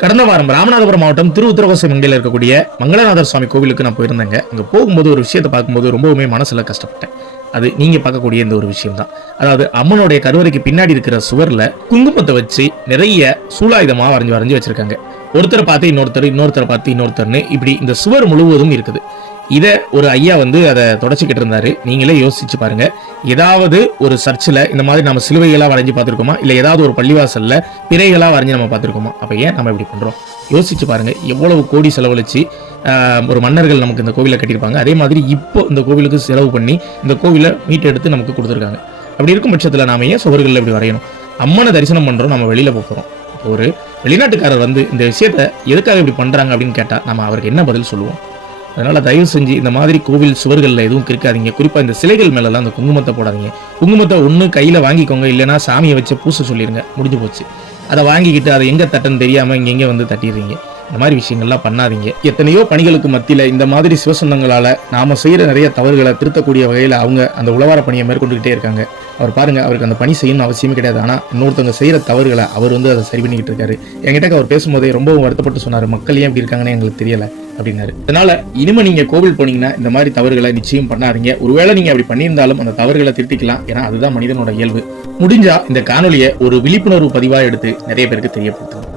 கடந்த வாரம் ராமநாதபுரம் மாவட்டம் திரு உத்தரகோசை மங்கையில் இருக்கக்கூடிய மங்களநாதர் சுவாமி கோவிலுக்கு நான் போயிருந்தேங்க. அங்கே போகும்போது ஒரு விஷயத்தை பார்க்கும்போது ரொம்பவுமே மனசில் கஷ்டப்பட்டேன். அது நீங்கள் பார்க்கக்கூடிய இந்த ஒரு விஷயம் தான் அதாவது அம்மனுடைய கருவறைக்கு பின்னாடி இருக்கிற சுவரில் குங்குமத்தை வச்சு நிறைய சூலாயுதமாக வரைஞ்சு வரைஞ்சு வச்சிருக்காங்க. ஒருத்தரை பார்த்து இன்னொருத்தர் இன்னொருத்தரை பார்த்து இன்னொருத்தர்னு இப்படி இந்த சுவர் முழுவதும் இருக்குது. இதை ஒரு ஐயா வந்து அதை தொடச்சிக்கிட்டு இருந்தாரு. நீங்களே யோசிச்சு பாருங்க. ஏதாவது ஒரு சர்ச்சில் இந்த மாதிரி நம்ம சிலுவைகளாக வரைஞ்சி பார்த்துருக்கோமா? இல்லை ஏதாவது ஒரு பள்ளிவாசலில் பிறைகளாக வரைஞ்சி நம்ம பார்த்துருக்கோமா? அப்போ ஏன் நம்ம இப்படி பண்ணுறோம் யோசிச்சு பாருங்க. எவ்வளவு கோடி செலவழிச்சு ஒரு மன்னர்கள் நமக்கு இந்த கோவிலை கட்டியிருப்பாங்க. அதே மாதிரி இப்போ இந்த கோவிலுக்கு செலவு பண்ணி இந்த கோவிலை மீட்டெடுத்து நமக்கு கொடுத்துருக்காங்க. அப்படி இருக்கும் பட்சத்தில் நாம ஏன் சுவர்களில் இப்படி வரையணும்? அம்மனை தரிசனம் பண்ணுறோம் நம்ம வெளியில் போகிறோம் ஒரு வெளிநாட்டுக்காரர் வந்து இந்த விஷயத்த எதுக்காக இப்படி பண்ணுறாங்க அப்படின்னு கேட்டால் நம்ம அவருக்கு என்ன பதில் சொல்லுவோம்? அதனால் தயவு செஞ்சு இந்த மாதிரி கோவில் சுவர்களில் எதுவும் கிறுக்காதீங்க. குறிப்பாக இந்த சிலைகள் மேலெல்லாம் அந்த குங்குமத்தை போடாதீங்க. குங்குமத்தை ஒன்று கையில் வாங்கிக்கோங்க இல்லைன்னா சாமியை வச்சு பூச சொல்லிடுங்க முடிஞ்சு போச்சு. அதை வாங்கிக்கிட்டு அதை எங்கே தட்டுன்னு தெரியாமல் இங்கெங்கே வந்து தட்டிடுறீங்க. இந்த மாதிரி விஷயங்கள்லாம் பண்ணாதீங்க. எத்தனையோ பணிகளுக்கு மத்தியில் இந்த மாதிரி சிவசொந்தங்களால் நாம் செய்கிற நிறைய தவறுகளை திருத்தக்கூடிய வகையில் அவங்க அந்த உழவார பணியை மேற்கொண்டுக்கிட்டே இருக்காங்க. அவர் பாருங்க அவருக்கு அந்த பணி செய்யணும்னு அவசியமே கிடையாது. ஆனால் இன்னொருத்தவங்க செய்கிற தவறுகளை அவர் வந்து அதை சரி பண்ணிக்கிட்டு இருக்காரு. என்கிட்ட அவர் பேசும்போதே ரொம்பவும் வருத்தப்பட்டு சொன்னார் மக்கள் ஏன் இப்படி இருக்காங்கன்னு எங்களுக்கு தெரியல அப்படின்னாரு. அதனால இனிமே நீங்க கோவில் போனீங்கன்னா இந்த மாதிரி தவறுகளை நிச்சயம் பண்ணாதீங்க. ஒருவேளை நீங்க அப்படி பண்ணியிருந்தாலும் அந்த தவறுகளை திருத்திக்கலாம். ஏன்னா அதுதான் மனிதனோட இயல்பு. முடிஞ்சா இந்த காணொலியை ஒரு விழிப்புணர்வு பதிவாக எடுத்து நிறைய பேருக்கு தெரியப்படுத்தணும்